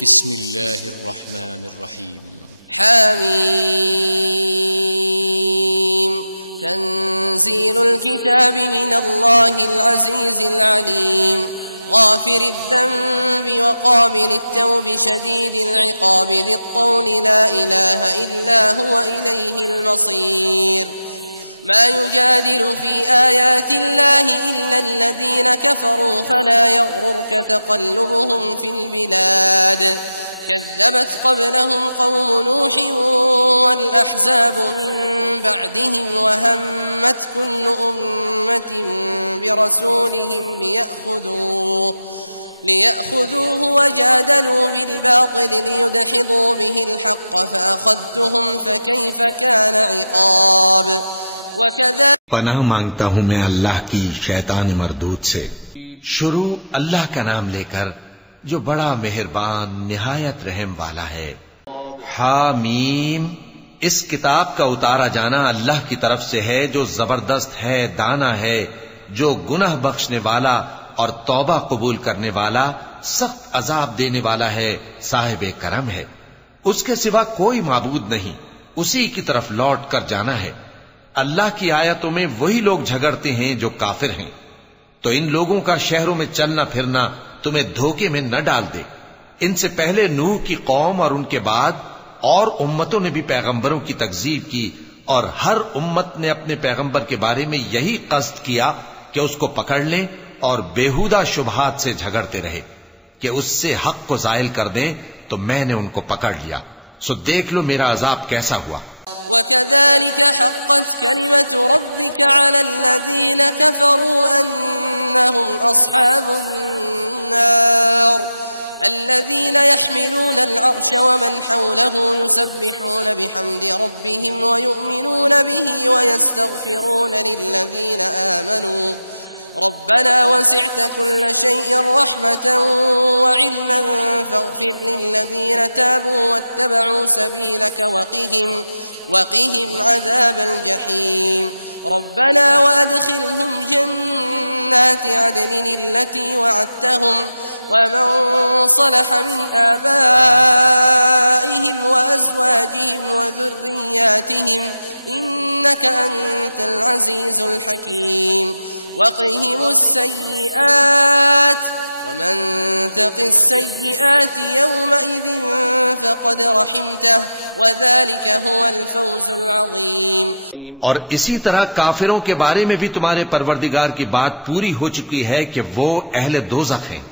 बिस्मिल्लाहिर्रहमानिर्रहीम। हामीम तंज़ीलुल किताबि मिनल्लाहिल अज़ीज़िल अलीम गाफ़िरिज़ ज़ंबि व क़ाबिलित तौबि शदीदिल इक़ाबि ज़ित्तौलि ला इलाहा इल्ला हुवा इलैहिल मसीर। मा युजादिलु फ़ी आयातिल्लाहि इल्ला अल्लज़ीना कफ़रू फला यग़्रुरक तक़ल्लुबुहुम फ़िल बिलाद कज़्ज़बत क़ब्लहुम क़ौमु नूह वल अहज़ाबु मिन बअदहिम व हम्मत कुल्लु उम्मतिन बिरसूलिहिम लियअख़ुज़ूहु व जादलू बिल बातिल लियुदहिदू बिहिल हक़्क़ फ़अख़ज़्तुहुम फ़कैफ़ कान इक़ाब। पनाह मांगता हूं मैं अल्लाह की शैतान मरदूद से। शुरू अल्लाह का नाम लेकर जो बड़ा मेहरबान निहायत रहम वाला है। हामीम, इस किताब का उतारा जाना अल्लाह की तरफ से है जो जबरदस्त है, दाना है, जो गुनाह बख्शने वाला और तौबा कबूल करने वाला, सख्त अजाब देने वाला है, साहिब करम है। उसके सिवा कोई माबूद नहीं, उसी की तरफ लौट कर जाना है। अल्लाह की आयतों में वही लोग झगड़ते हैं जो काफिर हैं, तो इन लोगों का शहरों में चलना फिरना तुम्हें धोखे में न डाल दे। इनसे पहले नूह की कौम और उनके बाद और उम्मतों ने भी पैगंबरों की तकजीब की, और हर उम्मत ने अपने पैगंबर के बारे में यही कस्द किया कि उसको पकड़ लें और बेहुदा शुबहात से झगड़ते रहे कि उससे हक को जायल कर दें, तो मैंने उनको पकड़ लिया। सो देख लो मेरा अजाब कैसा हुआ। वकज़ालिक हक़्क़त कलिमतु रब्बिका अलल लज़ीना कफ़रू अन्नहुम अस्हाबुन नार الذين يحملون العرش ومن حوله يسبحون بحمد ربهم ويؤمنون به ويستغفرون للذين آمنوا ربنا وسعت كل شيء رحمة وعلما فاغفر للذين تابوا واتبعوا سبيلك وقهم عذاب الجحيم ربنا وأدخلهم جنات عدن التي وعدتهم ومن صلح من آبائهم وأزواجهم وذرياتهم إنك أنت العزيز الحكيم وقهم السيئات ومن تق السيئات يومئذ فقد رحمته وذلك هو الفوز العظيम। और इसी तरह काफिरों के बारे में भी तुम्हारे परवरदिगार की बात पूरी हो चुकी है कि वो अहले दोज़ख हैं।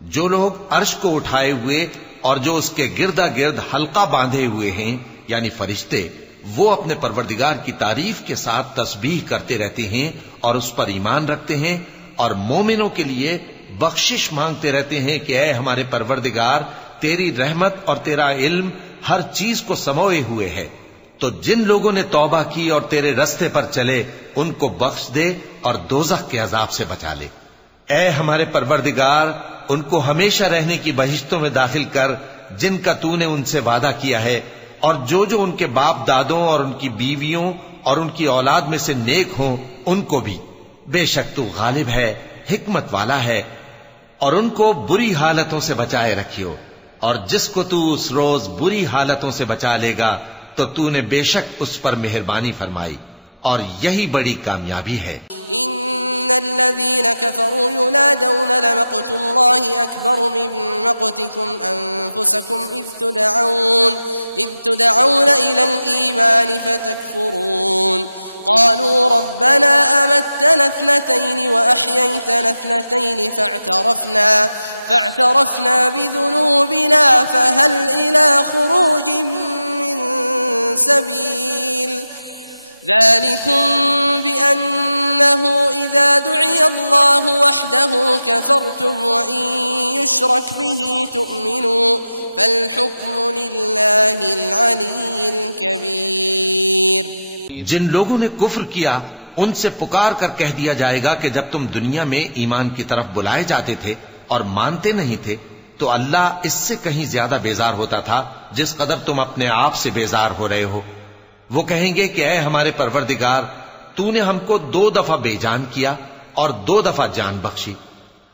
जो लोग अर्श को उठाए हुए और जो उसके गिरदा गिर्द हल्का बांधे हुए हैं, यानी फरिश्ते, वो अपने परवरदिगार की तारीफ के साथ तस्बीह करते रहते हैं और उस पर ईमान रखते हैं, और मोमिनों के लिए बख्शिश मांगते रहते हैं कि ऐ हमारे परवरदिगार, तेरी रहमत और तेरा इल्म हर चीज को समोए हुए है। तो जिन लोगों ने तौबा की और तेरे रस्ते पर चले, उनको बख्श दे और दोज़ख के अजाब से बचा ले। ऐ हमारे परवरदिगार, उनको हमेशा रहने की बहिश्तों में दाखिल कर जिनका तूने उनसे वादा किया है, और जो उनके बाप दादों और उनकी बीवियों और उनकी औलाद में से नेक हों, उनको भी। बेशक तू गालिब है, हिकमत वाला है। और उनको बुरी हालतों से बचाए रखियो, और जिसको तू उस रोज बुरी हालतों से बचा लेगा, तो तूने बेशक उस पर मेहरबानी फरमाई, और यही बड़ी कामयाबी है। इन्नल्लज़ीना कफ़रू युनादौना लमक़्तुल्लाहि अकबरु मिन मक़्तिकुम अनफुसकुम इज़ तुदऔन इलल ईमान फतकफुरून क़ालू रब्बना अमत्तना इत्नतैन व अह्यैतना इत्नतैन फ़अतरफ़ना बिज़ुनूबिना फ़हल इला ख़ुरूजिन मिन सबील ذلكم بأنه إذا دعي الله وحده كفرتم وإن يشرك به تؤمنوا فالحكم لله العلي الكبير। जिन लोगों ने कुफ्र किया उनसे पुकार कर कह दिया जाएगा कि जब तुम दुनिया में ईमान की तरफ बुलाए जाते थे और मानते नहीं थे, तो अल्लाह इससे कहीं ज्यादा बेजार होता था जिस कदर तुम अपने आप से बेजार हो रहे हो। वो कहेंगे कि ऐ हमारे परवरदिगार, तूने हमको 2 दफा बेजान किया और 2 दफा जान बख्शी।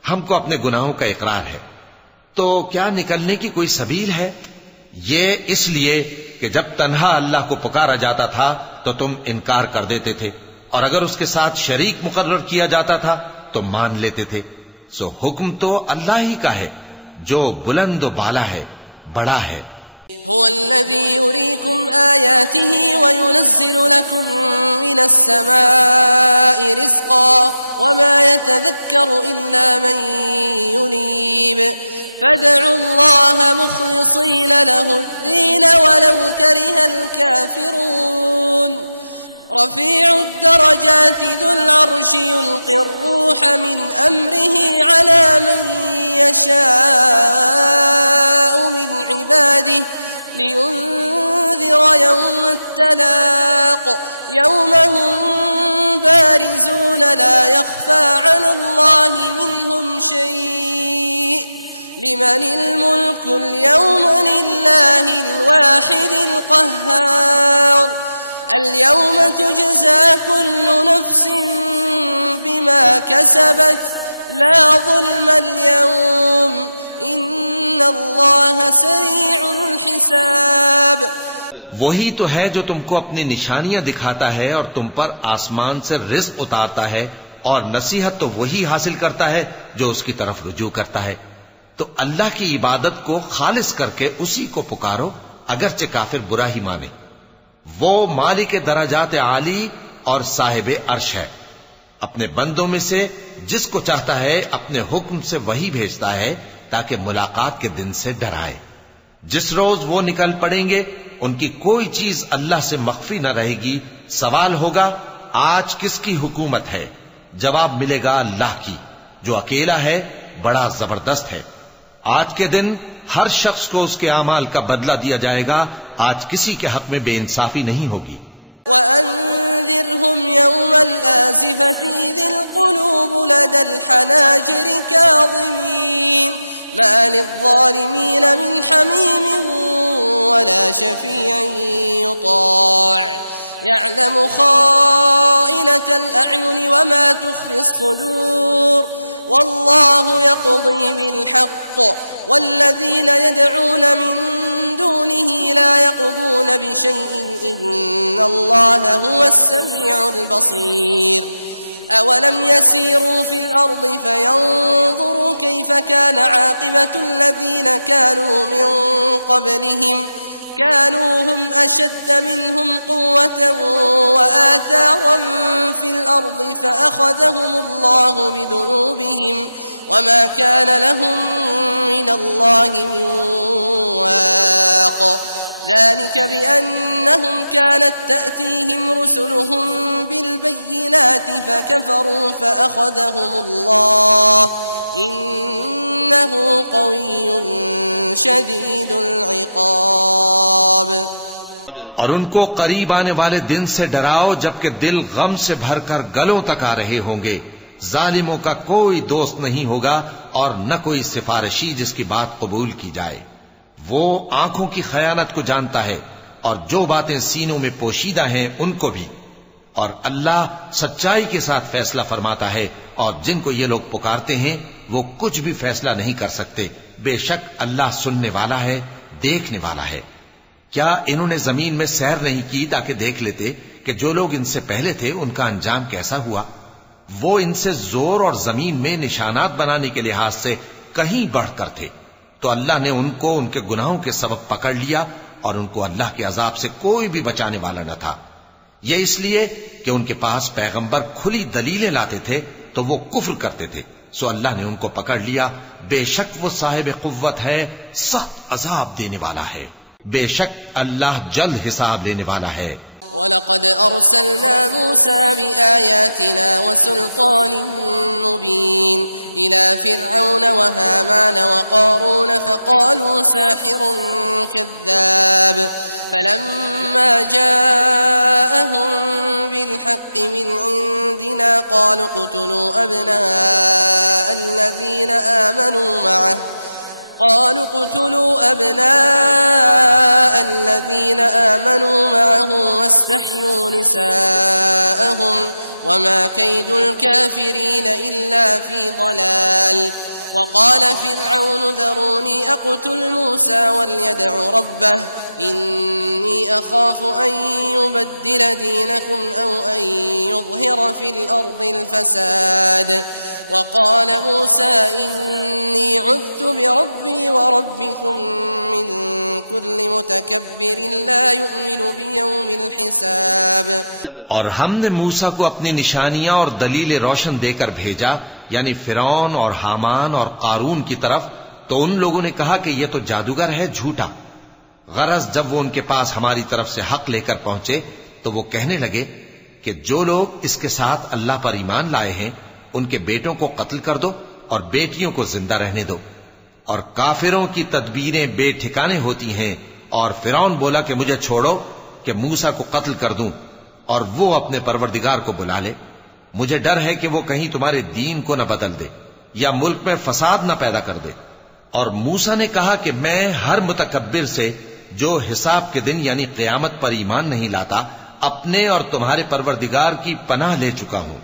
हमको अपने गुनाहों का इकरार है। तो क्या निकलने की कोई सबील है? ये इसलिए कि जब तन्हा अल्लाह को पुकारा जाता था तो तुम इनकार कर देते थे, और अगर उसके साथ शरीक मुकर्रर किया जाता था तो मान लेते थे। सो हुक्म तो अल्लाह ही का है जो बुलंद बाला है, बड़ा है। हुवल्लज़ी युरीकुम आयातिही व युनज़्ज़िलु लकुम मिनस समाई रिज़्क़ा वमा यतज़क्करु इल्ला मन युनीब फदअुल्लाह मुख़लिसीन लहुद्दीन वलौ करिहल काफ़िरून रफ़ीउद दरजाति ज़ुल अर्शि युल्क़िर रूह मिन अम्रिही अला मन यशाअु मिन इबादिही लियुन्ज़िर यौमत तलाक़ यौम हुम बारिज़ून ला यख़फ़ा अलल्लाहि मिनहुम शै'उन लिमनिल मुल्कुल यौम लिल्लाहिल वाहिदिल क़ह्हार اليوم تجزى كل نفس بما كسبت لا ظلم اليوم إن الله سريع الحساب। वही तो है जो तुमको अपनी निशानियां दिखाता है और तुम पर आसमान से रिज़्क़ उतारता है, और नसीहत तो वही हासिल करता है जो उसकी तरफ रुजू करता है। तो अल्लाह की इबादत को खालिस करके उसी को पुकारो, अगरचे काफिर बुरा ही माने। वो मालिक दराजात आली और साहिब अर्श है। अपने बंदों में से जिसको चाहता है अपने हुक्म से वही भेजता है ताकि मुलाकात के दिन से डराए। जिस रोज वो निकल पड़ेंगे उनकी कोई चीज अल्लाह से मख्फी न रहेगी। सवाल होगा, आज किसकी हुकूमत है? जवाब मिलेगा, अल्लाह की, जो अकेला है, बड़ा जबरदस्त है। आज के दिन हर शख्स को उसके आमाल का बदला दिया जाएगा। आज किसी के हक में बेइंसाफी नहीं होगी। वअन्ज़िरहुम यौमल आज़िफ़ति इज़िल क़ुलूबु लदल हनाजिरि काज़िमीन मा लिज़्ज़ालिमीन मिन हमीमिन वला शफ़ी'इन युताअ यअलमु ख़ाइनतल अ'युनि वमा तुख़फ़िस सुदूर वल्लाहु यक़ज़ी बिल हक़्क़ वल्लज़ीन यदऊन मिन दूनिही ला यक़ज़ून बिशैइन इन्नल्लाह हुवस समीउल बसीर। अवलम यसीरू फिल अर्दि फयंज़ुरू कैफ़ कान आक़िबतुल्लज़ीन कानू मिन क़ब्लिहिम كانوا هم أشد منهم قوة وآثارا في الأرض فأخذهم الله بذنوبهم وما كان لهم من الله من واق ذلك بأنهم كانت تأتيهم رسلهم بالبينات فكفروا فأخذهم الله إنه قوي شديد العقاب। और उनको करीब आने वाले दिन से डराओ जबकि दिल गम से भरकर गलों तक आ रहे होंगे। जालिमों का कोई दोस्त नहीं होगा और न कोई सिफारिशी जिसकी बात कबूल की जाए। वो आंखों की खयानत को जानता है और जो बातें सीनों में पोशीदा हैं उनको भी। और अल्लाह सच्चाई के साथ फैसला फरमाता है, और जिनको ये लोग पुकारते हैं वो कुछ भी फैसला नहीं कर सकते। बेशक अल्लाह सुनने वाला है, देखने वाला है। क्या इन्होंने जमीन में सैर नहीं की ताकि देख लेते कि जो लोग इनसे पहले थे उनका अंजाम कैसा हुआ? वो इनसे जोर और जमीन में निशानात बनाने के लिहाज से कहीं बढ़कर थे, तो अल्लाह ने उनको उनके गुनाहों के सबब पकड़ लिया और उनको अल्लाह के अजाब से कोई भी बचाने वाला न था। यह इसलिए कि उनके पास पैगंबर खुली दलीलें लाते थे तो वो कुफ्र करते थे, सो अल्लाह ने उनको पकड़ लिया। बेशक वो साहिब कुव्वत है, सख्त अजाब देने वाला है। बेशक अल्लाह जल्द हिसाब लेने वाला है। वलक़द अर्सलना मूसा बिआयातिना वसुल्तान मुबीन इला फ़िरऔन वहामान वक़ारून फ़क़ालू साहिरुन कज़्ज़ाब फ़लम्मा जाअहुम बिलहक़्क़ि मिन इंदिना क़ालू क़्तुलू अब्नाअल्लज़ीना आमनू मअह قالوا اقتلوا أبناء الذين آمنوا معه واستحيوا نساءهم وما كيد الكافرين إلا في ضلال. وقال فرعون ذروني أقتل موسى وليدع ربه إني أخاف أن يبدل دينكم أو أن يظهر في الأرض الفساد. وقال موسى إني عذت بربي وربكم من كل متكبر لا يؤمن بيوم الحساب. और हमने मूसा को अपनी निशानियां और दलीलें रोशन देकर भेजा, यानी फिरौन और हामान और कारून की तरफ, तो उन लोगों ने कहा कि यह तो जादूगर है, झूठा। गरज जब वो उनके पास हमारी तरफ से हक लेकर पहुंचे तो वो कहने लगे कि जो लोग इसके साथ अल्लाह पर ईमान लाए हैं उनके बेटों को कत्ल कर दो और बेटियों को जिंदा रहने दो। और काफिरों की तदबीरें बेठिकाने होती हैं। और फिरौन बोला कि मुझे छोड़ो कि मूसा को कत्ल कर दूं और वो अपने परवरदिगार को बुला ले। मुझे डर है कि वो कहीं तुम्हारे दीन को न बदल दे या मुल्क में फसाद न पैदा कर दे। और मूसा ने कहा कि मैं हर मुतकब्बिर से जो हिसाब के दिन यानी क़यामत पर ईमान नहीं लाता, अपने और तुम्हारे परवरदिगार की पनाह ले चुका हूं।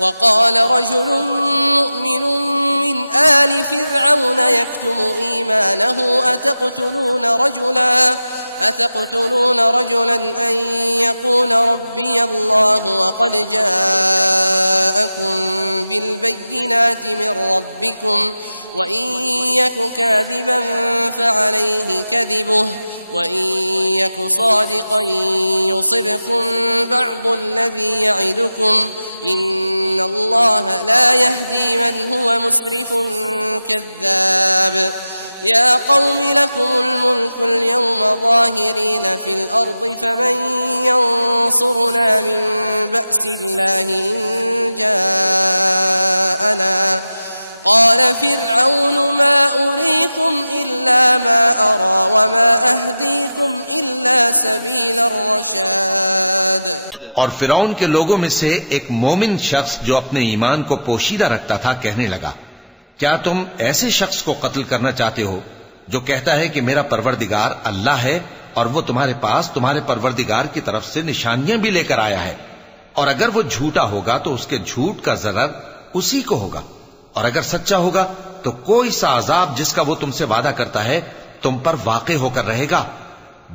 वक़ाल रजुलुन मुअमिनुन मिन आलि फ़िरऔन यक्तुमु ईमानहु अतक़्तुलून रजुलन अन यक़ूल रब्बी अल्लाहु वक़द जाअकुम बिलबय्यिनाति मिन रब्बिकुम वइन यकु काज़िबन फ़अलैहि कज़िबुहु वइन यकु सादिक़न युसिबकुम बअदु अल्लज़ी य'iदुकुम इन्नल्लाह ला यहदी मन हुव मुस्रिफुन कज़्ज़ाब। या क़ौमि लकुमुल मुल्कुल यौम ज़ाहिरीन फ़िल अर्ज़ि फ़मन यंसुरुना मिन बअसिल्लाहि इन जाअना। قال فرعون ما أريكم إلا ما أرى وما أهديكم إلا سبيل الرشاد। और फिरौन के लोगों में से एक मोमिन शख्स जो अपने ईमान को पोशीदा रखता था कहने लगा, क्या तुम ऐसे शख्स को कत्ल करना चाहते हो जो कहता है कि मेरा परवरदिगार अल्लाह है और वो तुम्हारे पास तुम्हारे परवरदिगार की तरफ से निशानियां भी लेकर आया है? और अगर वो झूठा होगा तो उसके झूठ का ज़रर उसी को होगा, और अगर सच्चा होगा तो कोई सा अजाब जिसका वो तुमसे वादा करता है तुम पर वाक़े होकर रहेगा।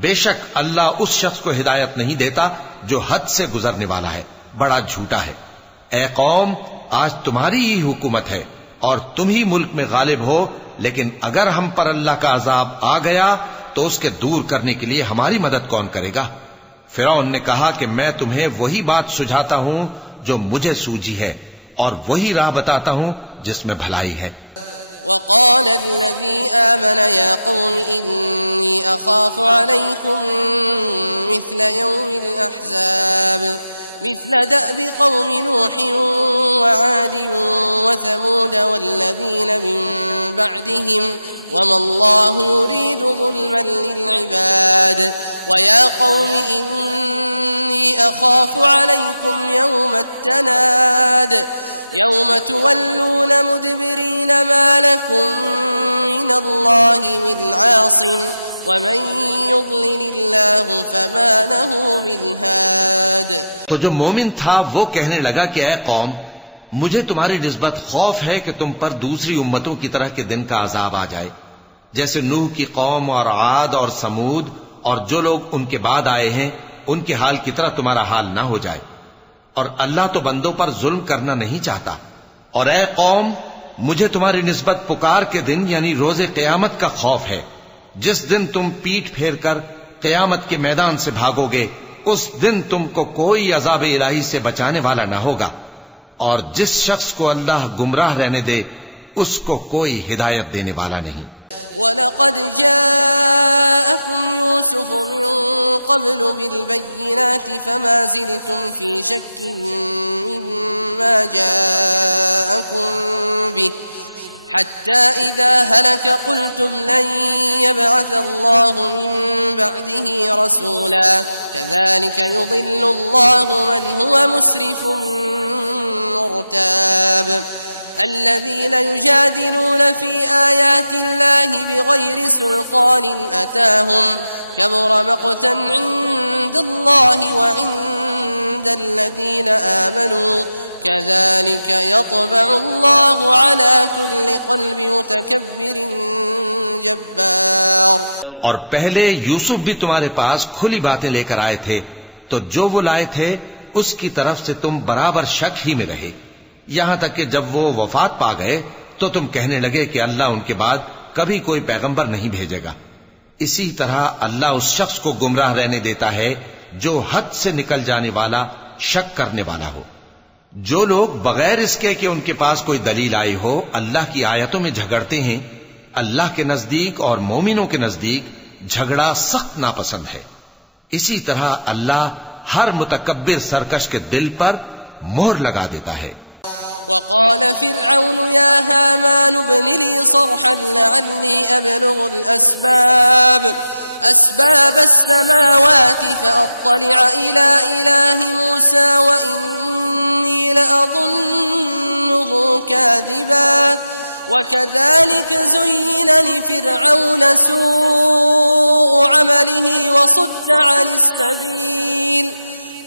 बेशक अल्लाह उस शख्स को हिदायत नहीं देता जो हद से गुजरने वाला है, बड़ा झूठा है। ए कौम, आज तुम्हारी ही हुकूमत है और तुम ही मुल्क में गालिब हो, लेकिन अगर हम पर अल्लाह का अजाब आ गया तो उसके दूर करने के लिए हमारी मदद कौन करेगा? फिरौन ने कहा कि मैं तुम्हें वही बात सुझाता हूं जो मुझे सूझी है और वही राह बताता हूं जिसमें भलाई है। वक़ाल अल्लज़ी आमन या क़ौम इन्नी अख़ाफ़ु अलैकुम मिस्ल यौमिल अहज़ाब मिस्ल दअबि क़ौमि नूहिन वआद वथमूद वल्लज़ीन मिन बअदिहिम वमा अल्लाहु युरीदु ज़ुल्मन लिलइबाद वया क़ौमि इन्नी अख़ाफ़ु अलैकुम यौमत तनाद यौम तुवल्लून मुदबिरीन मा लकुम मिनल्लाहि मिन आसिम वमन युद्लिलिल्लाहु फमा लहु मिन हाद। तो जो मोमिन था वो कहने लगा कि ऐ कौम, मुझे तुम्हारी निस्बत खौफ है कि तुम पर दूसरी उम्मतों की तरह के दिन का अजाब आ जाए, जैसे नूह की कौम और आद और समूद और जो लोग उनके बाद आए हैं उनके हाल की तरह तुम्हारा हाल ना हो जाए। और अल्लाह तो बंदों पर जुल्म करना नहीं चाहता। और ऐ कौम, मुझे तुम्हारी निस्बत पुकार के दिन यानी रोजे क़यामत का खौफ है, जिस दिन तुम पीठ फेर कर क़यामत के मैदान से भागोगे, उस दिन तुमको कोई अज़ाब इलाही से बचाने वाला ना होगा, और जिस शख्स को अल्लाह गुमराह रहने दे उसको कोई हिदायत देने वाला नहीं। वलक़द जाअकुम यूसुफ़ मिन क़ब्लु बिलबय्यिनाति फमा ज़िलतुम फ़ी शक्किन मिम्मा जाअकुम बिहि हत्ता इज़ा हलक क़ुल्तुम लन यबअथ अल्लाहु मिन बअदिही रसूला कज़ालिक युज़िल्लु अल्लाहु मन हुव मुस्रिफ़ुन मुर्ताब। الذين يجادلون في آيات الله بغير سلطان أتاهم كبر مقتا عند الله وعند الذين آمنوا كذلك يطبع الله على كل قلب متكبر जब्बार। और पहले यूसुफ भी तुम्हारे पास खुली बातें लेकर आए थे, तो जो वो लाए थे उसकी तरफ से तुम बराबर शक ही में रहे, यहां तक कि जब वो वफात पा गए तो तुम कहने लगे कि अल्लाह उनके बाद कभी कोई पैगंबर नहीं भेजेगा। इसी तरह अल्लाह उस शख्स को गुमराह रहने देता है जो हद से निकल जाने वाला, शक करने वाला हो। जो लोग बगैर इसके कि उनके पास कोई दलील आई हो अल्लाह की आयतों में झगड़ते हैं, अल्लाह के नजदीक और मोमिनों के नजदीक झगड़ा सख्त नापसंद है। इसी तरह अल्लाह हर मुतकब्बिर सरकश के दिल पर मोहर लगा देता है। وقال فرعون يا هامان ابن لي صرحا لعلي أبلغ أسباب السماوات فأطلع إلى إله موسى وإني لأظنه كاذبا وكذلك زين لفرعون سوء عمله وصد عن السبيل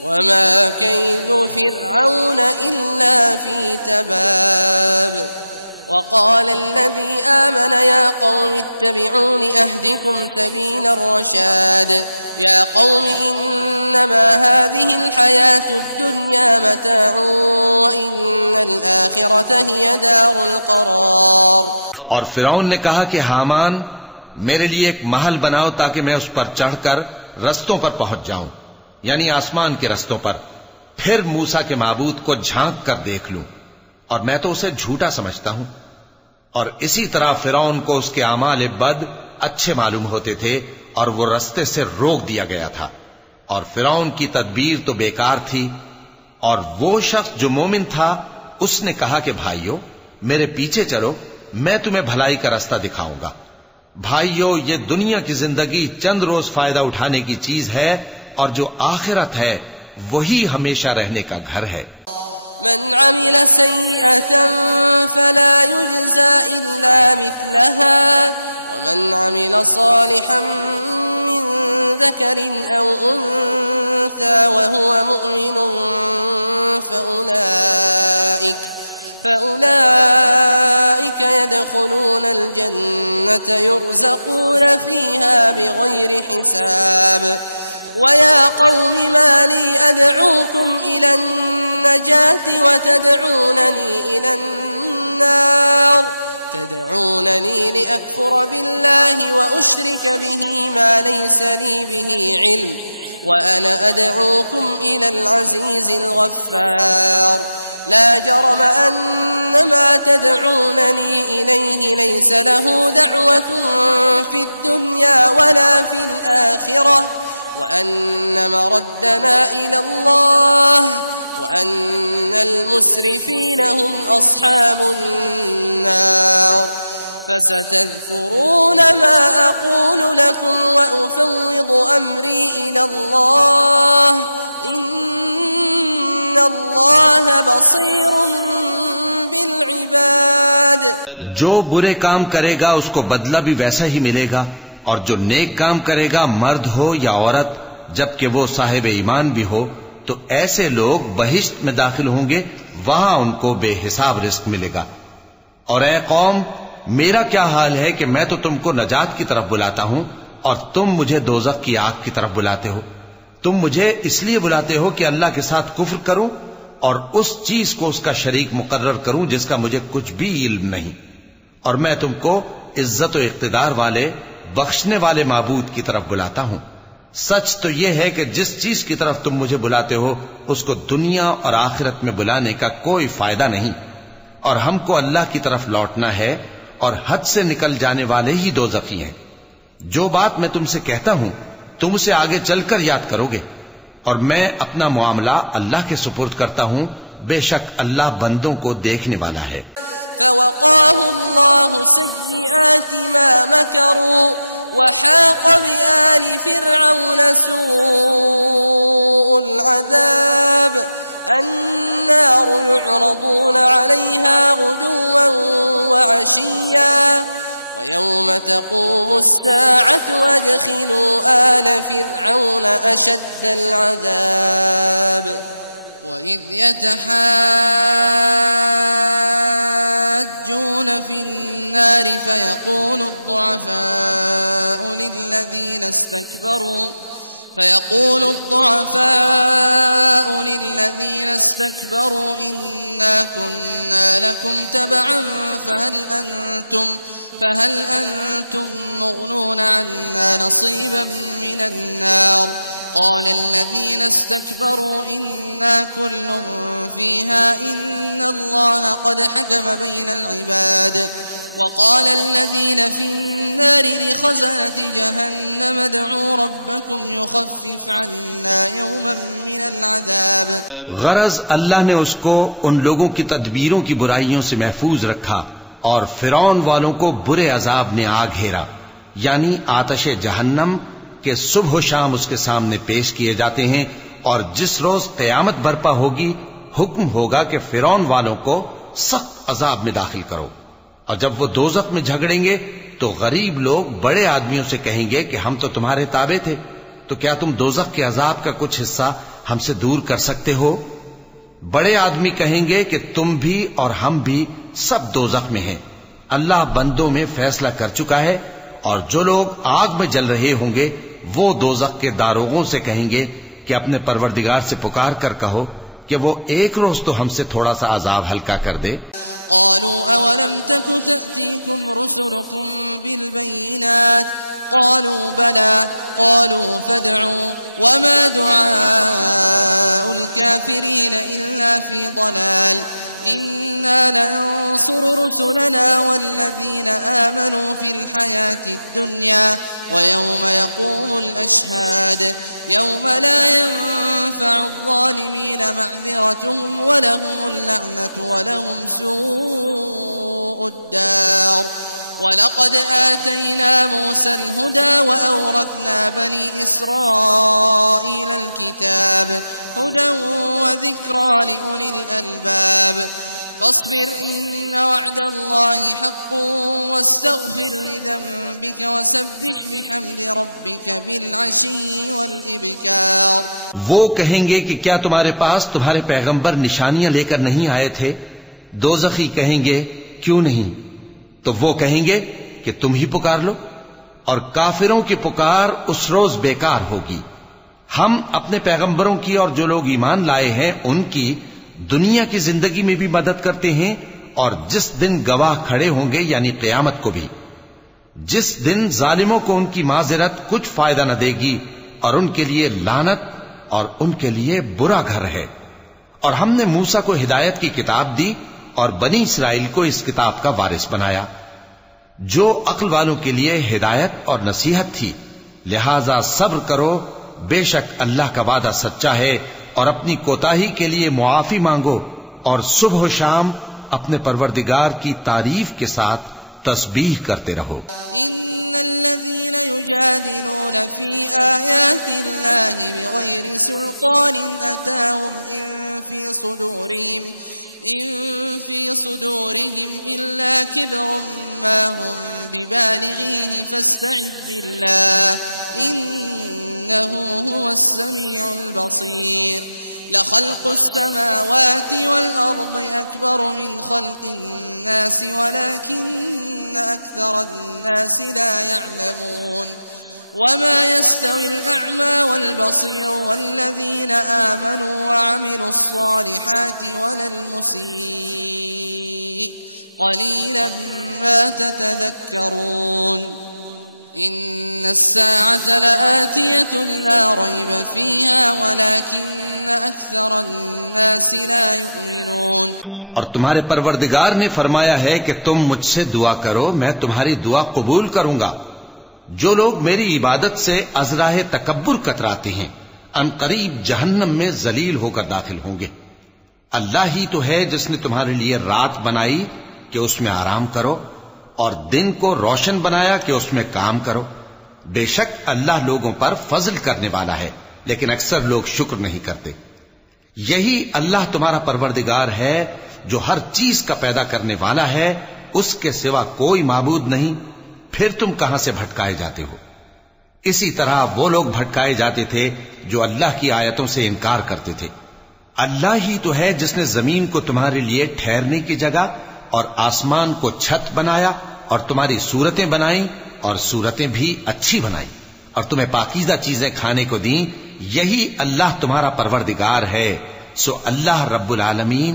وما كيد فرعون إلا في تباب. وقال الذي آمن يا قوم اتبعون أهدكم سبيل الرشاد يا قوم إنما هذه الحياة الدنيا متاع وإن الآخرة هي دار القرار. और फिरौन ने कहा कि हामान मेरे लिए एक महल बनाओ ताकि मैं उस पर चढ़कर रस्तों पर पहुंच जाऊं, यानी आसमान के रस्तों पर, फिर मूसा के माबूद को झांक कर देख लूं, और मैं तो उसे झूठा समझता हूं। और इसी तरह फिरौन को उसके आमाल बद अच्छे मालूम होते थे और वो रस्ते से रोक दिया गया था, और फिरौन की तदबीर तो बेकार थी। और वो शख्स जो मोमिन था उसने कहा कि भाइयों मेरे पीछे चलो, मैं तुम्हें भलाई का रास्ता दिखाऊंगा। भाइयों ये दुनिया की जिंदगी चंद रोज फायदा उठाने की चीज है, और जो आखिरत है वही हमेशा रहने का घर है। من عمل سيئة فلا يجزى إلا مثلها ومن عمل صالحا من ذكر أو أنثى وهو مؤمن فأولئك يدخلون الجنة يرزقون فيها بغير حساب. ويا قوم ما لي أدعوكم إلى النجاة وتدعونني إلى النار تدعونني لأكفر بالله وأشرك به ما ليس لي به علم وأنا أدعوكم إلى العزيز الغفار. لا جرم أن ما تدعونني إليه ليس له دعوة في الدنيا ولا في الآخرة وأن مردنا إلى الله وأن المسرفين هم أصحاب النار. فستذكرون ما أقول لكم وأفوض أمري إلى الله إن الله بصير بالعباد. जो बुरे काम करेगा उसको बदला भी वैसा ही मिलेगा, और जो नेक काम करेगा मर्द हो या औरत, जबकि वो साहिब ईमान भी हो, तो ऐसे लोग बहिश्त में दाखिल होंगे, वहां उनको बेहिसाब रिस्क मिलेगा। और ऐ कौम, मेरा क्या हाल है कि मैं तो तुमको नजात की तरफ बुलाता हूं और तुम मुझे दोजख की आग की तरफ बुलाते हो। तुम मुझे इसलिए बुलाते हो कि अल्लाह के साथ कुफ्र करूं और उस चीज को उसका शरीक मुकर्रर करूं जिसका मुझे कुछ भी इल्म नहीं। और मैं तुमको इज्जत और इख्तिदार वाले, बख्शने वाले माबूद की तरफ बुलाता हूं। सच तो यह है कि जिस चीज की तरफ तुम मुझे बुलाते हो उसको दुनिया और आखिरत में बुलाने का कोई फायदा नहीं, और हमको अल्लाह की तरफ लौटना है, और हद से निकल जाने वाले ही दोज़खी हैं। जो बात मैं तुमसे कहता हूं तुम उसे आगे चलकर याद करोगे, और मैं अपना मामला अल्लाह के सुपुर्द करता हूं, बेशक अल्लाह बंदों को देखने वाला है। فوقاه الله سيئات ما مكروا وحاق بآل فرعون سوء العذاب النار يعرضون عليها غدوا وعشيا ويوم تقوم الساعة وادخلوا آل فرعون أشد العذاب وإذ يتحاجون في النار فيقول الضعفاء للذين استكبروا إنا كنا لكم تبعا فهل أنتم مغنون عنا نصيبا من النار قال الذين استكبروا إنا كل فيها إن الله قد حكم بين العباد وقال الذين في النار لخزنة جهنم ادعوا ربكم يخفف عنا يوما من العذاب गरज अल्लाह ने उसको उन लोगों की तदबीरों की बुराइयों से महफूज रखा और फिरौन वालों को बुरे अजाब ने आ घेरा, यानी आतशे जहन्नम के सुबह शाम उसके सामने पेश किए जाते हैं। और जिस रोज कयामत बर्पा होगी हुक्म होगा कि फिरौन वालों को सख्त अजाब में दाखिल करो। और जब वो दोजख में झगड़ेंगे तो गरीब लोग बड़े आदमियों से कहेंगे कि हम तो तुम्हारे ताबे थे, तो क्या तुम दोजख के अजाब का कुछ हिस्सा हमसे दूर कर सकते हो? बड़े आदमी कहेंगे कि तुम भी और हम भी सब दोजख में हैं। अल्लाह बंदों में फैसला कर चुका है। और जो लोग आग में जल रहे होंगे वो दोजख के दारोगों से कहेंगे कि अपने परवरदिगार से पुकार कर कहो कि वो एक रोज तो हमसे थोड़ा सा अजाब हल्का कर दे। قالوا أولم تك تأتيكم رسلكم بالبينات قالوا بلى قالوا فادعوا وما دعاء الكافرين إلا في ضلال إنا لننصر رسلنا والذين آمنوا في الحياة الدنيا ويوم يقوم الأشهاد يوم لا ينفع الظالمين معذرتهم ولهم اللعنة ولهم سوء الدار ولقد آتينا موسى الهدى وأورثنا بني إسرائيل الكتاب هدى وذكرى لأولي الألباب فاصبر إن وعد الله حق واستغفر لذنبك وسبح بحمد ربك بالعشي والإبكار। वो कहेंगे कि क्या तुम्हारे पास तुम्हारे पैगंबर निशानियां लेकर नहीं आए थे? दोज़खी कहेंगे क्यों नहीं? तो वो कहेंगे कि तुम ही पुकार लो। और काफिरों की पुकार उस रोज बेकार होगी। हम अपने पैगंबरों की और जो लोग ईमान लाए हैं उनकी दुनिया की जिंदगी में भी मदद करते हैं और जिस दिन गवाह खड़े होंगे यानी क़यामत को भी, जिस दिन जालिमों को उनकी माजिरत कुछ फायदा न देगी और उनके लिए लानत और उनके लिए बुरा घर है। और हमने मूसा को हिदायत की किताब दी और बनी इसराइल को इस किताब का वारिस बनाया जो अक्ल वालों के लिए हिदायत और नसीहत थी। लिहाजा सब्र करो, बेशक अल्लाह का वादा सच्चा है। और अपनी कोताही के लिए मुआफी मांगो और सुबह शाम अपने परवरदिगार की तारीफ के साथ तस्बीह करते रहो। इन्नल्लज़ीन युजादिलून फी आयातिल्लाहि बिगैरि सुल्तानिन अताहुम इन फी सुदूरिहिम इल्ला किब्रुम मा हुम बिबालिगीहि फस्तइज़ बिल्लाह इन्नहु हुवस समीउल बसीर। लखल्क़ुस समावाति वल अर्दि अकबर मिन खल्क़िन नासि वलाकिन्न अक्सरन नासि ला यअलमून। वमा यस्तविल अअमा वल बसीर वल्लज़ीना आमनू वअमिलुस सालिहाति वलल मुसीअ क़लीलन मा ततज़क्करून। इन्नस्साअत लआतियतुन ला रैब फ़ीहा वलाकिन्न अक्सरन नासि ला युमिनून। और तुम्हारे परवरदिगार ने फरमाया है कि तुम मुझसे दुआ करो, मैं तुम्हारी दुआ कबूल करूंगा। जो लोग मेरी इबादत से अज़राहे तकब्बुर कतराते हैं अनकरीब जहन्नम में जलील होकर दाखिल होंगे। अल्लाह ही तो है जिसने तुम्हारे लिए रात बनाई कि उसमें आराम करो और दिन को रोशन बनाया कि उसमें काम करो। बेशक अल्लाह लोगों पर फजल करने वाला है, लेकिन अक्सर लोग शुक्र नहीं करते। यही अल्लाह तुम्हारा परवरदिगार है जो हर चीज का पैदा करने वाला है, उसके सिवा कोई माबूद नहीं, फिर तुम कहां से भटकाए जाते हो। इसी तरह वो लोग भटकाए जाते थे जो अल्लाह की आयतों से इनकार करते थे। अल्लाह ही तो है जिसने जमीन को तुम्हारे लिए ठहरने की जगह और आसमान को छत बनाया और तुम्हारी सूरतें बनाई और सूरतें भी अच्छी बनाई और तुम्हें पाकीज़ा चीजें खाने को दी। यही अल्लाह तुम्हारा परवरदिगार है। सो अल्लाह रब्बुल आलमीन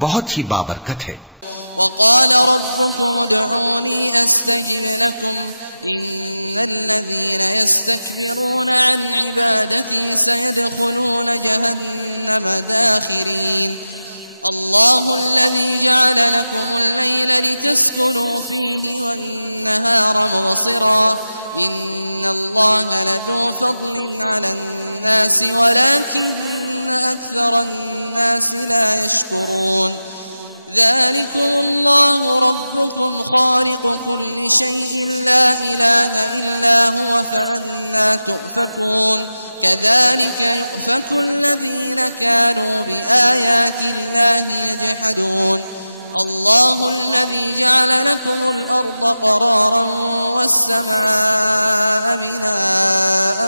बहुत ही बाबरकत है। वक़ाल रब्बुकुम उदऊनी अस्तजिब लकुम इन्नल्लज़ीना यस्तकबिरूना अन इबादती सयदखुलून जहन्नम दाखिरीन। अल्लाहुल्लज़ी जअल लकुमुल लैला लितस्कुनू फीही वन्नहारा मुबसिरा इन्नल्लाहा लज़ू फ़ज़लिन अलन्नासि वलाकिन्न अक्सरन्नासि ला यश्कुरून। ज़ालिकुमुल्लाहु रब्बुकुम ख़ालिक़ु कुल्लि शैइन ला इलाहा इल्ला हुव फ़अन्ना तुफ़कून। कज़ालिक युफ़कु الذين كانوا بآيات الله يجحدون। الله الذي جعل لكم الأرض قرارا والسماء بناء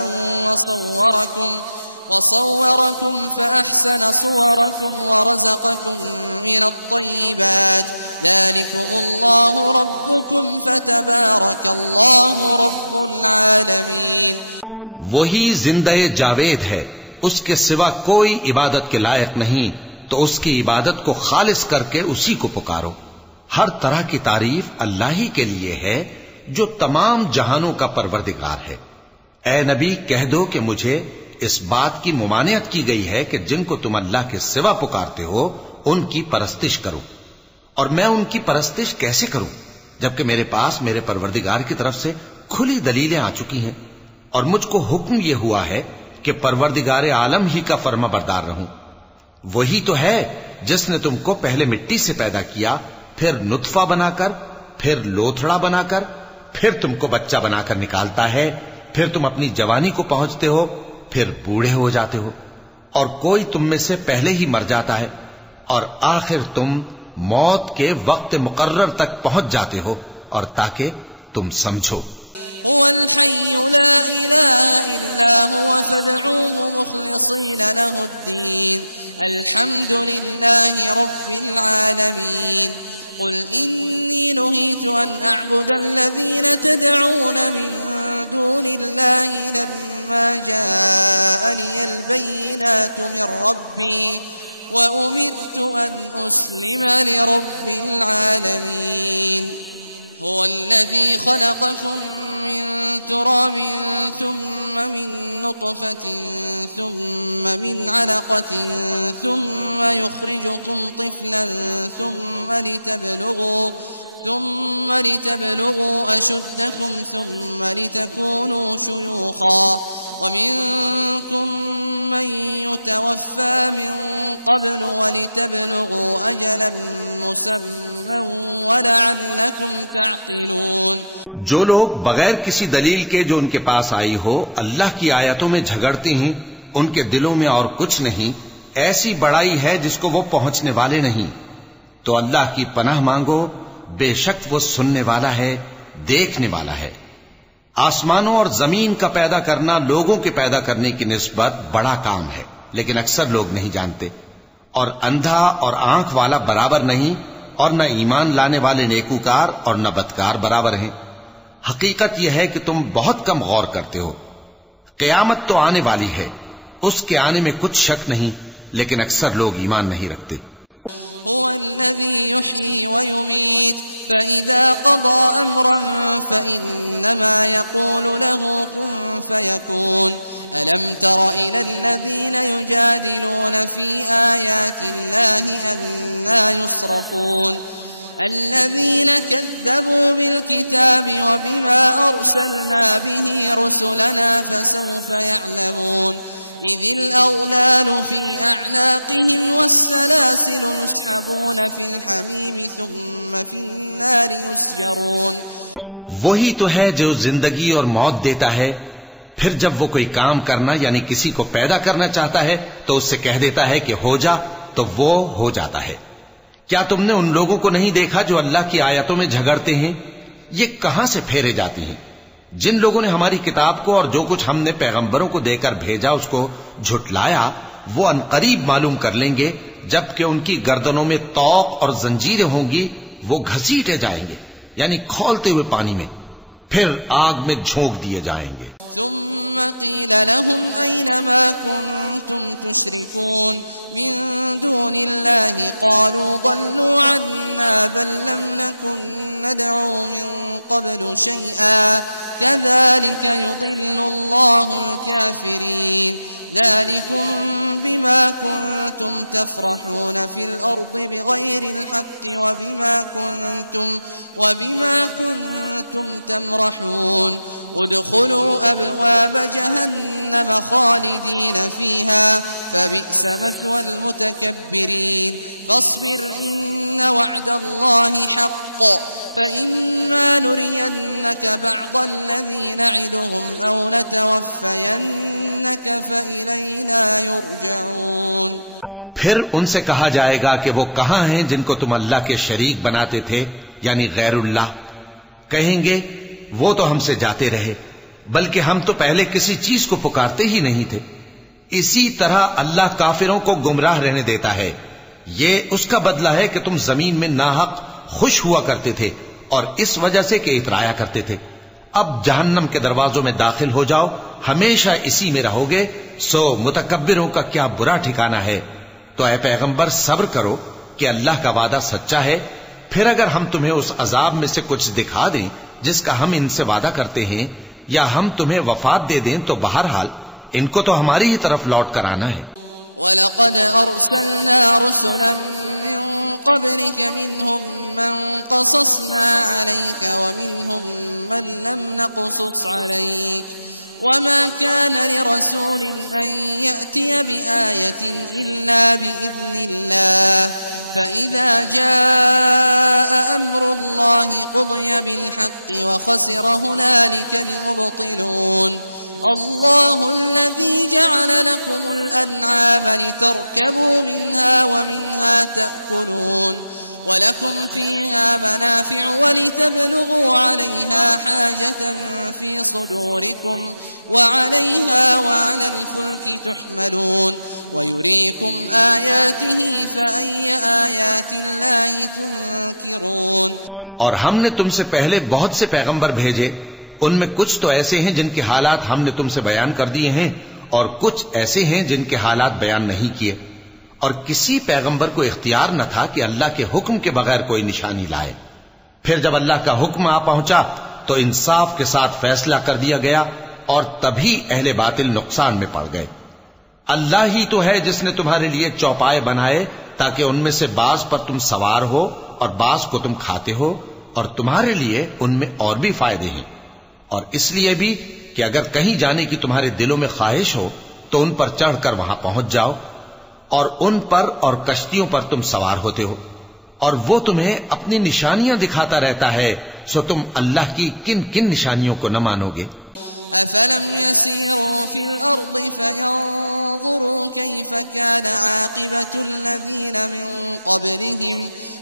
وصوركم فأحسن صوركم ورزقكم من الطيبات ذلكم الله ربكم فتبارك الله رب العالمين। वही जिंदे जावेद है, उसके सिवा कोई इबादत के लायक नहीं, तो उसकी इबादत को खालिस करके उसी को पुकारो। हर तरह की तारीफ अल्लाह ही के लिए है जो तमाम जहानों का परवरदिगार है। ए नबी, कह दो कि मुझे इस बात की मुमानियत की गई है कि जिनको तुम अल्लाह के सिवा पुकारते हो उनकी परस्तिश करो, और मैं उनकी परस्तिश कैसे करूं जबकि मेरे पास मेरे परवरदिगार की तरफ से खुली दलीलें आ चुकी हैं और मुझको हुक्म यह हुआ है कि परवरदिगार आलम ही का फर्मा बरदार रहूं। वही तो है जिसने तुमको पहले मिट्टी से पैदा किया, फिर नुत्फा बनाकर, फिर लोथड़ा बनाकर, फिर तुमको बच्चा बनाकर निकालता है, फिर तुम अपनी जवानी को पहुंचते हो, फिर बूढ़े हो जाते हो, और कोई तुम में से पहले ही मर जाता है और आखिर तुम मौत के वक्त मुकर्रर तक पहुंच जाते हो। और ताकि तुम समझो, हुवल हय्यु ला इलाहा इल्ला हुव फदऊहु मुखलिसीन लहुद्दीन अल्हम्दुलिल्लाहि रब्बिल आलमीन। कुल इन्नी नुहीतु अन अअबुदल्लज़ीन तदऊन मिन दूनिल्लाहि लम्मा जाअनियल बय्यिनातु मिन रब्बी व उमिरतु अन उस्लिमा लिरब्बिल आलमीन। हुवल्लज़ी खलक़कुम من تراب ثم من نطفة ثم من علقة ثم يخرجكم طفلا ثم لتبلغوا أشدكم ثم لتكونوا شيوخا ومنكم من يتوفى من قبل ولتبلغوا أجلا مسمى ولعلكم تعقلون। जो लोग बगैर किसी दलील के जो उनके पास आई हो अल्लाह की आयतों में झगड़ते हैं, उनके दिलों में और कुछ नहीं, ऐसी बड़ाई है जिसको वो पहुंचने वाले नहीं। तो अल्लाह की पनाह मांगो, बेशक वो सुनने वाला है, देखने वाला है। आसमानों और जमीन का पैदा करना लोगों के पैदा करने की निस्बत बड़ा काम है, लेकिन अक्सर लोग नहीं जानते। और अंधा और आंख वाला बराबर नहीं, और न ईमान लाने वाले नेकूकार और न बदकार बराबर हैं। हकीकत यह है कि तुम बहुत कम गौर करते हो। क़यामत तो आने वाली है, उसके आने में कुछ शक नहीं, लेकिन अक्सर लोग ईमान नहीं रखते। हुवल्लज़ी युह्यी व युमीत फ़इज़ा क़ज़ा अम्रन फ़इन्नमा यक़ूलु लहू कुन फ़यकून। अलम तर इलल्लज़ीना युजादिलून फ़ी आयातिल्लाहि अन्ना युस्रफ़ून। الذين كذبوا بالكتاب وبما أرسلنا به رسلنا فسوف يعلمون إذ الأغلال في أعناقهم والسلاسل يسحبون في الحميم ثم في النار يسجرون। वही तो है जो जिंदगी और मौत देता है, फिर जब वो कोई काम करना यानी किसी को पैदा करना चाहता है तो उससे कह देता है कि हो जा, तो वो हो जाता है। क्या तुमने उन लोगों को नहीं देखा जो अल्लाह की आयतों में झगड़ते हैं? ये कहां से फेरे जाती हैं? जिन लोगों ने हमारी किताब को और जो कुछ हमने पैगंबरों को देकर भेजा उसको झुटलाया, वो अनकरीब मालूम कर लेंगे जबकि उनकी गर्दनों में तौक और जंजीरें होंगी, वो घसीटे जाएंगे यानी खौलते हुए पानी में, फिर आग में झोंक दिए जाएंगे। ثم قيل لهم أين ما كنتم تشركون من دون الله قالوا ضلوا عنا بل لم نكن ندعو من قبل شيئا كذلك يضل الله الكافرين ذلكم بما كنتم تفرحون في الأرض بغير الحق وبما كنتم تمرحون ادخلوا أبواب جهنم خالدين فيها فبئس مثوى المتكبرين فاصبر إن وعد الله حق فإما نرينك بعض الذي نعدهم أو نتوفينك فإلينا يرجعون। फिर उनसे कहा जाएगा कि वो कहां हैं जिनको तुम अल्लाह के शरीक बनाते थे यानी गैरुल्लाह। कहेंगे वो तो हमसे जाते रहे, बल्कि हम तो पहले किसी चीज को पुकारते ही नहीं थे। इसी तरह अल्लाह काफिरों को गुमराह रहने देता है। ये उसका बदला है कि तुम जमीन में नाहक खुश हुआ करते थे और इस वजह से कि इतराया करते थे। अब जहन्नम के दरवाजों में दाखिल हो जाओ, हमेशा इसी में रहोगे, सो मुतकब्बिरों का क्या बुरा ठिकाना है। तो ऐ पैगंबर सब्र करो कि अल्लाह का वादा सच्चा है। फिर अगर हम तुम्हें उस अजाब में से कुछ दिखा दें जिसका हम इनसे वादा करते हैं, या हम तुम्हें वफात दे दें, तो बहरहाल इनको तो हमारी ही तरफ लौट कर आना है। वलक़द अर्सलना रुसुलन मिन क़ब्लिक मिनहुम मन क़ससना अलैक व मिनहुम मन लम नक़सस अलैक वमा कान लिरसूलिन अन यअतिय बिआयतिन इल्ला बिइज़्निल्लाह फ़इज़ा जाअ अम्रुल्लाहि क़ुदिय बिलहक़्क़ि व ख़सिर हुनालिकल मुब्तिलून الله الذي جعل لكم الأنعام لتركبوا منها ومنها تأكلون ولكم فيها منافع ولتبلغوا عليها حاجة في صدوركم وعليها وعلى الفلك تحملون ويريكم آياته فأي آيات الله تنكرون। और हमने तुमसे पहले बहुत से पैगंबर भेजे, उनमें कुछ तो ऐसे हैं जिनके हालात हमने तुमसे बयान कर दिए हैं और कुछ ऐसे हैं जिनके हालात बयान नहीं किए। और किसी पैगंबर को इख्तियार न था कि अल्लाह के हुक्म के बगैर कोई निशानी लाए। फिर जब अल्लाह का हुक्म आ पहुंचा तो इंसाफ के साथ फैसला कर दिया गया और तभी अहले बातिल नुकसान में पड़ गए। अल्लाह ही तो है जिसने तुम्हारे लिए चौपाए बनाए ताकि उनमें से बाज पर तुम सवार हो और बाज को तुम खाते हो, और तुम्हारे लिए उनमें और भी फायदे हैं। और इसलिए भी कि अगर कहीं जाने की तुम्हारे दिलों में ख्वाहिश हो तो उन पर चढ़कर वहां पहुंच जाओ, और उन पर और कश्तियों पर तुम सवार होते हो, और वो तुम्हें अपनी निशानियां दिखाता रहता है, सो तुम अल्लाह की किन किन निशानियों को न मानोगे। अफलम यसीरू फिल अर्दि फयंज़ुरू कैफ़ कान आक़िबतुल्लज़ीन मिन क़ब्लिहिम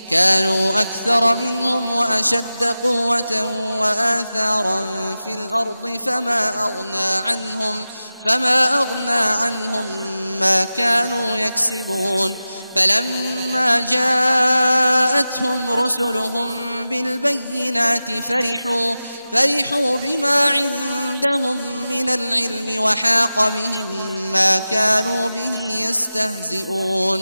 कानू अक्सर मिनहुम व अशद्द क़ुव्वतन व आथारन फिल अर्दि फमा अग़ना अन्हुम मा कानू यक्सिबून फलम्मा जाअतहुम रुसुलुहुम बिलबय्यिनाति फरिहू बिमा इन्दहुम मिनल इल्मि व हाक़ बिहिम मा कानू बिही यस्तहज़िऊन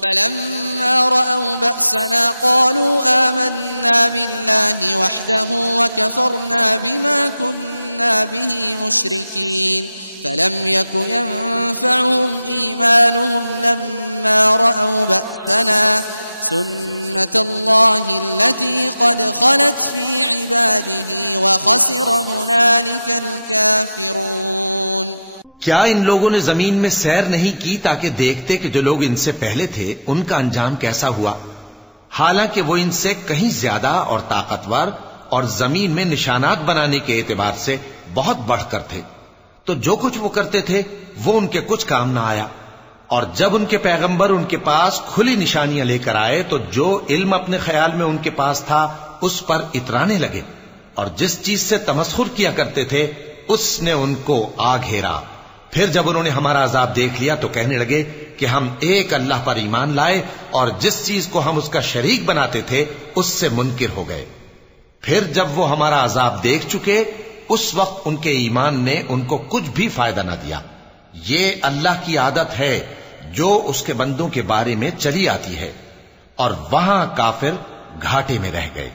फलम्मा रअव बअसना क़ालू आमन्ना बिल्लाहि वहदहु व कफ़रना बिमा कुन्ना बिही मुश्रिकीन फलम यकु यंफ़अहुम ईमानुहुम लम्मा रअव बअसना सुन्नतल्लाहि अल्लती क़द ख़लत फ़ी इबादिही व ख़सिर हुनालिकल काफ़िरून। क्या इन लोगों ने जमीन में सैर नहीं की ताकि देखते कि जो लोग इनसे पहले थे उनका अंजाम कैसा हुआ, हालांकि वो इनसे कहीं ज्यादा और ताकतवर और जमीन में निशानात बनाने के एतबार से बहुत बढ़कर थे। तो जो कुछ वो करते थे वो उनके कुछ काम ना आया। और जब उनके पैगंबर उनके पास खुली निशानियां लेकर आए तो जो इल्म अपने ख्याल में उनके पास था उस पर इतराने लगे, और जिस चीज से तमस्खुर किया करते थे उसने उनको आ घेरा। फिर जब उन्होंने हमारा अजाब देख लिया तो कहने लगे कि हम एक अल्लाह पर ईमान लाए और जिस चीज को हम उसका शरीक बनाते थे उससे मुनकिर हो गए। फिर जब वो हमारा अजाब देख चुके उस वक्त उनके ईमान ने उनको कुछ भी फायदा ना दिया। ये अल्लाह की आदत है जो उसके बंदों के बारे में चली आती है, और वहां काफिर घाटे में रह गए।